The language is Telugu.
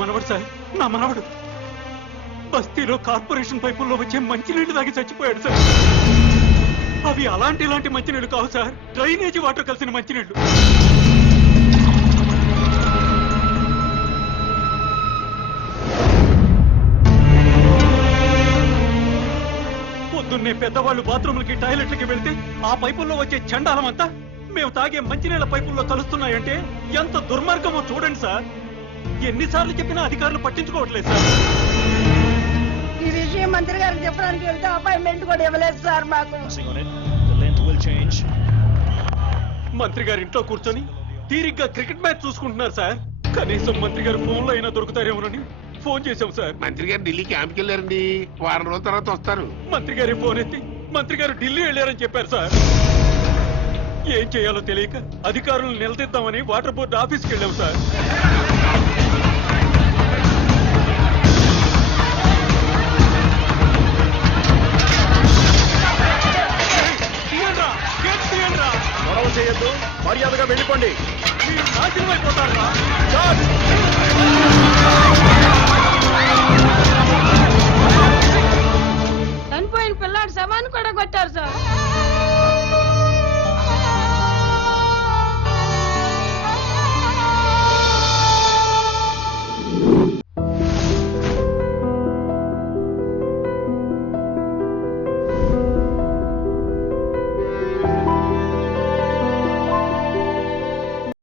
మనవడు సార్, నా మనవడు బస్తీలో కార్పొరేషన్ పైపుల్లో వచ్చే మంచినీళ్లు తాగి చచ్చిపోయాడు సార్. అవి ఇలాంటి మంచినీళ్లు కావు సార్, డ్రైనేజీ వాటర్ కలిసిన మంచినీళ్లు. పొద్దున్నే పెద్దవాళ్ళు బాత్రూమ్లకి టాయిలెట్లకి వెళ్తే ఆ పైపుల్లో వచ్చే చండాలమంతా మేము తాగే మంచినీళ్ల పైపుల్లో కలుస్తున్నాయంటే ఎంత దుర్మార్గమో చూడండి సార్. ఎన్నిసార్లు చెప్పినా అధికారులు పట్టించుకోవట్లేదు సార్. ఈ విషయం మంత్రి గారికి చెప్పడానికి వెళ్తే అపాయింట్మెంట్ కూడా ఇవ్వలేదు సార్ మాకు. మంత్రి గారి ఇంట్లో కూర్చొని తీరిగ్గా క్రికెట్ మ్యాచ్ చూసుకుంటున్నారు సార్. కనీసం మంత్రి గారు ఫోన్లో అయినా దొరుకుతారేమోనని ఫోన్ చేశాం సార్. మంత్రి గారు ఢిల్లీ క్యాంప్కి వెళ్ళారండి, వారం రోజుల తర్వాత వస్తారు. మంత్రి గారి ఫోన్ ఎత్తి మంత్రి గారు ఢిల్లీ వెళ్ళారని చెప్పారు సార్. ఏం చేయాలో తెలియక అధికారులను నిలదీద్దామని వాటర్ బోర్డు ఆఫీస్కి వెళ్ళాం సార్. గొడవ చేయొద్దు, మర్యాదగా వెళ్ళిపోండి. మీరు నాశనం అయిపోతారా? చనిపోయిన పిల్లాడి శవాన్ని కూడా కొట్టారు సార్.